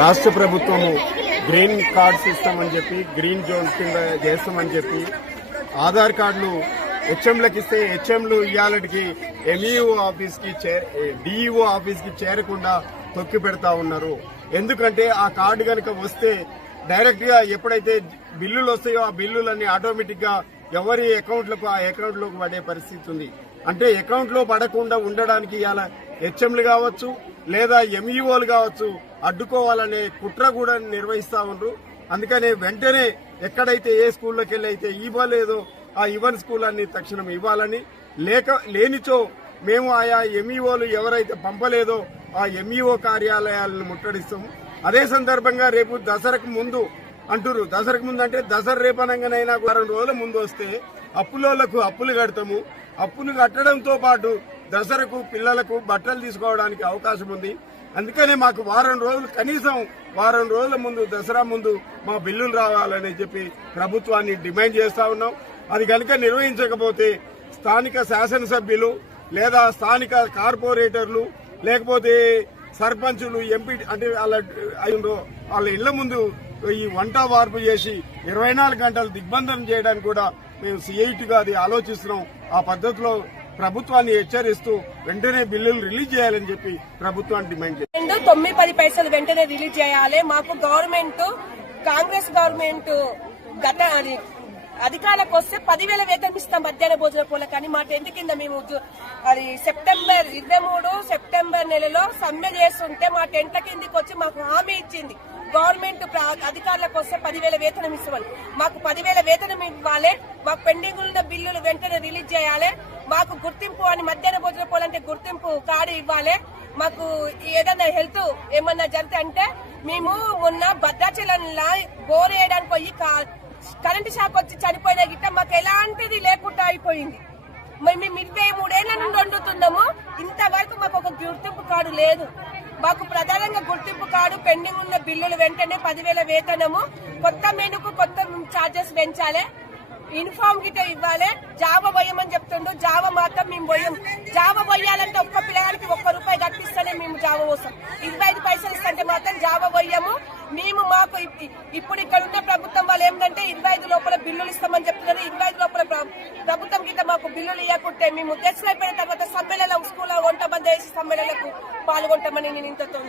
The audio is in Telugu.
రాష్ట్ర ప్రభుత్వము గ్రీన్ కార్డ్స్ ఇస్తామని చెప్పి గ్రీన్ జోన్స్ కింద చేస్తామని చెప్పి ఆధార్ కార్డులు హెచ్ఎంలకు ఇస్తే హెచ్ఎంలు ఇవాళకి ఎంఈఓ ఆఫీస్కి డిఈఓ ఆఫీస్కి చేరకుండా తొక్కి పెడతా ఉన్నారు. ఎందుకంటే ఆ కార్డు కనుక వస్తే డైరెక్ట్ గా ఎప్పుడైతే బిల్లులు వస్తాయో ఆ బిల్లులన్నీ ఆటోమేటిక్ గా ఎవరి అకౌంట్లకు ఆ అకౌంట్లోకి పడే పరిస్థితి ఉంది. అంటే అకౌంట్ లో పడకుండా ఉండడానికి ఇలా హెచ్ఎంలు కావచ్చు లేదా ఎంఈఓలు కావచ్చు అడ్డుకోవాలనే కుట్ర కూడా నిర్వహిస్తా ఉన్నారు. అందుకనే వెంటనే ఎక్కడైతే ఏ స్కూల్లోకి వెళ్ళి అయితే ఇవ్వలేదో ఆ ఇవ్వని స్కూల్ అన్ని తక్షణం ఇవ్వాలని, లేనిచో మేము ఆయా ఎంఈఓలు ఎవరైతే పంపలేదో ఆ ఎంఈఓ కార్యాలయాలను ముట్టడిస్తాము. అదే సందర్భంగా రేపు దసరాకు ముందు అంటారు. దసరాకు ముందు అంటే దసరా రేపనంగానైనా 2 రోజుల ముందు వస్తే అప్పులోళ్లకు అప్పులు కడతాము. అప్పును కట్టడంతో పాటు దసరాకు పిల్లలకు బట్టలు తీసుకోవడానికి అవకాశం ఉంది. అందుకనే మాకు కనీసం వారం రోజుల ముందు దసరా ముందు మా బిల్లులు రావాలని చెప్పి ప్రభుత్వాన్ని డిమాండ్ చేస్తా ఉన్నాం. అది కనుక నిర్వహించకపోతే స్థానిక శాసనసభ్యులు లేదా స్థానిక కార్పొరేటర్లు లేకపోతే సర్పంచులు ఎంపీ అంటే వాళ్ళ ఇళ్ల ముందు ఈ వంట వార్పు చేసి 24 గంటలు దిగ్బంధనం చేయడానికి కూడా మేము సిఐటిగా అది ఆలోచిస్తున్నాం. ఆ పద్ధతిలో ప్రభుత్వాన్ని హెచ్చరిస్తూ వెంటనే బిల్లులు రిలీజ్ చేయాలని చెప్పి ప్రభుత్వాన్ని డిమాండ్ చేస్తాం. 9-10 పైసలు వెంటనే రిలీజ్ చేయాలి. మాకు గవర్నమెంట్ కాంగ్రెస్ గవర్నమెంట్ అధికారులకు వస్తే 10,000 వేతనం ఇస్తాం మధ్యాహ్న భోజన పూల. కానీ మా టెంట్ కింద మేము అది సెప్టెంబర్ 23 నెలలో సమ్మె చేస్తుంటే మా టెంట్ల కిందికి వచ్చి మాకు హామీ ఇచ్చింది గవర్నమెంట్ అధికారులకు వస్తే 10,000 వేతనం ఇస్తామని. మాకు 10,000 వేతనం ఇవ్వాలి. మాకు పెండింగ్ ఉన్న బిల్లులు వెంటనే రిలీజ్ చేయాలి. మాకు గుర్తింపు అని మధ్యాహ్న భోజన పూలంటే గుర్తింపు కార్డు ఇవ్వాలి. మాకు ఏదైనా హెల్త్ ఏమన్నా జరిగితే అంటే మేము మొన్న భద్రాచలంలో బోర్ వేయడానికి పోయి కరెంటు షాక్ వచ్చి చనిపోయిన గిట్ట మాకు ఎలాంటిది లేకుండా అయిపోయింది. మేము 23 ఏళ్ల నుండి వండుతున్నాము. ఇంతవరకు మాకు ఒక గుర్తింపు కార్డు లేదు. మాకు ప్రధానంగా గుర్తింపు కార్డు, పెండింగ్ ఉన్న బిల్లులు వెంటనే 10,000 వేతనము, కొత్త మెనుకు కొత్త ఛార్జెస్ పెంచాలి, యూనిఫామ్ గిట్ట ఇవ్వాలి. జావ పోయమని చెప్తుండ్రు. జావ మాత్రం మేము పోయాం. జావ పోయాలంటే ఒక్క పిల్లగానికి ₹1 కట్టిస్తేనే మేము జావ పోస్తాం. 25 పైసలు ఇస్తుంటే మాత్రం జావ పోయాము. మాకు ఇప్పుడు ఇక్కడ ఉన్న ప్రభుత్వం వాళ్ళు ఏంటంటే 25 లోపల బిల్లులు ఇస్తామని చెప్తున్నారు. 25 లోపల ప్రభుత్వం గిట్ట మాకు బిల్లులు ఇవ్వకుంటే మేము దర్శనం అయిపోయిన తర్వాత సమ్మెలలో స్కూల్లో వంట బంద్ చేసి సమ్మెలకు పాల్గొంటామని నేను ఇంతతో